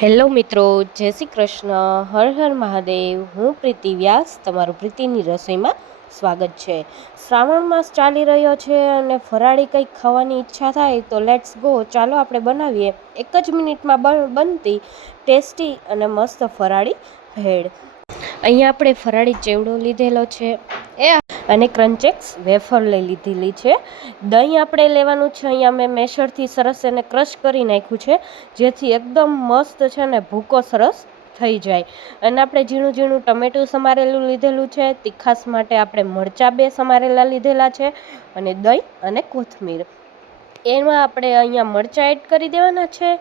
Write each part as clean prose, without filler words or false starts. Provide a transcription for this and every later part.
Hello મિત્રો, જય શ્રી કૃષ્ણ, હર હર મહાદેવ. હું પ્રીતિ વ્યાસ, તમારું પ્રીતિની રસોઈમાં સ્વાગત છે. શ્રાવણ માસ ચાલી રહ્યો છે અને ફરાળી કંઈક ખાવાની ઈચ્છા થાય તો લેટ્સ ગો, ચાલો આપણે બનાવીએ એક જ મિનિટમાં બનતી ટેસ્ટી અને મસ્ત ફરાળી ભેળ. અહીંયા આપણે ફરાળી ચેવડો લીધેલો છે અને ક્રંચેક્સ વેફર લઈ લીધેલી છે. દહીં આપણે લેવાનું છે. અહીંયા મેં મેશરથી સરસ એને ક્રશ કરી નાખ્યું છે, જેથી એકદમ મસ્ત છે ને ભૂકો સરસ થઈ જાય. અને આપણે ઝીણું ઝીણું ટમેટું સમારેલું લીધેલું છે. તીખાસ માટે આપણે મરચાં 2 સમારેલા લીધેલા છે અને દહીં અને કોથમીર. એમાં આપણે અહીંયા મરચાં એડ કરી દેવાના છે,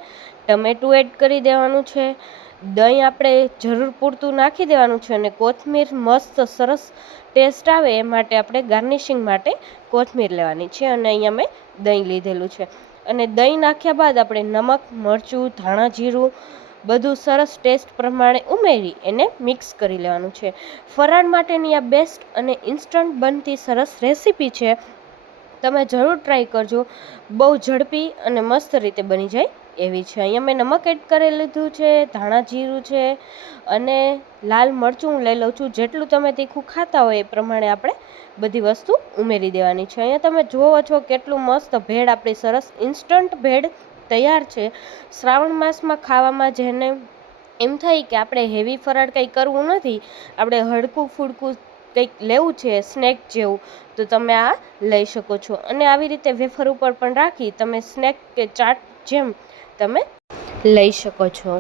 ટમેટું એડ કરી દેવાનું છે, દહીં આપણે જરૂર પૂરતું નાખી દેવાનું છે અને કોથમીર મસ્ત સરસ ટેસ્ટ આવે એ માટે આપણે ગાર્નિશિંગ માટે કોથમીર લેવાની છે. અને અહીંયા મેં દહીં લીધેલું છે અને દહીં નાખ્યા બાદ આપણે નમક, મરચું, ધાણા જીરું બધું સરસ ટેસ્ટ પ્રમાણે ઉમેરી એને મિક્સ કરી લેવાનું છે. ફરાળ માટેની આ બેસ્ટ અને ઇન્સ્ટન્ટ બનતી સરસ રેસીપી છે, તમે જરૂર ટ્રાય કરજો. બહુ ઝડપી અને મસ્ત રીતે બની જાય એવી છે. અહીંયા મેં નમક એડ કરી લીધું છે, ધાણા જીરું છે અને લાલ મરચું હું લઈ લઉં છું. જેટલું તમે તીખું ખાતા હોય એ પ્રમાણે આપણે બધી વસ્તુ ઉમેરી દેવાની છે. અહીંયા તમે જુઓ છો કેટલું મસ્ત ભેળ આપણી સરસ ઇન્સ્ટન્ટ ભેળ તૈયાર છે. શ્રાવણ માસમાં ખાવામાં જેને એમ થાય કે આપણે હેવી ફરાળ કંઈ કરવું નથી, આપણે હળકું ફૂડકું કંઈક લેવું છે સ્નેક જેવું, તો તમે આ લઈ શકો છો. અને આવી રીતે વેફર ઉપર પણ રાખી તમે સ્નેક કે ચાટ જેમ તમે લઈ શકો છો.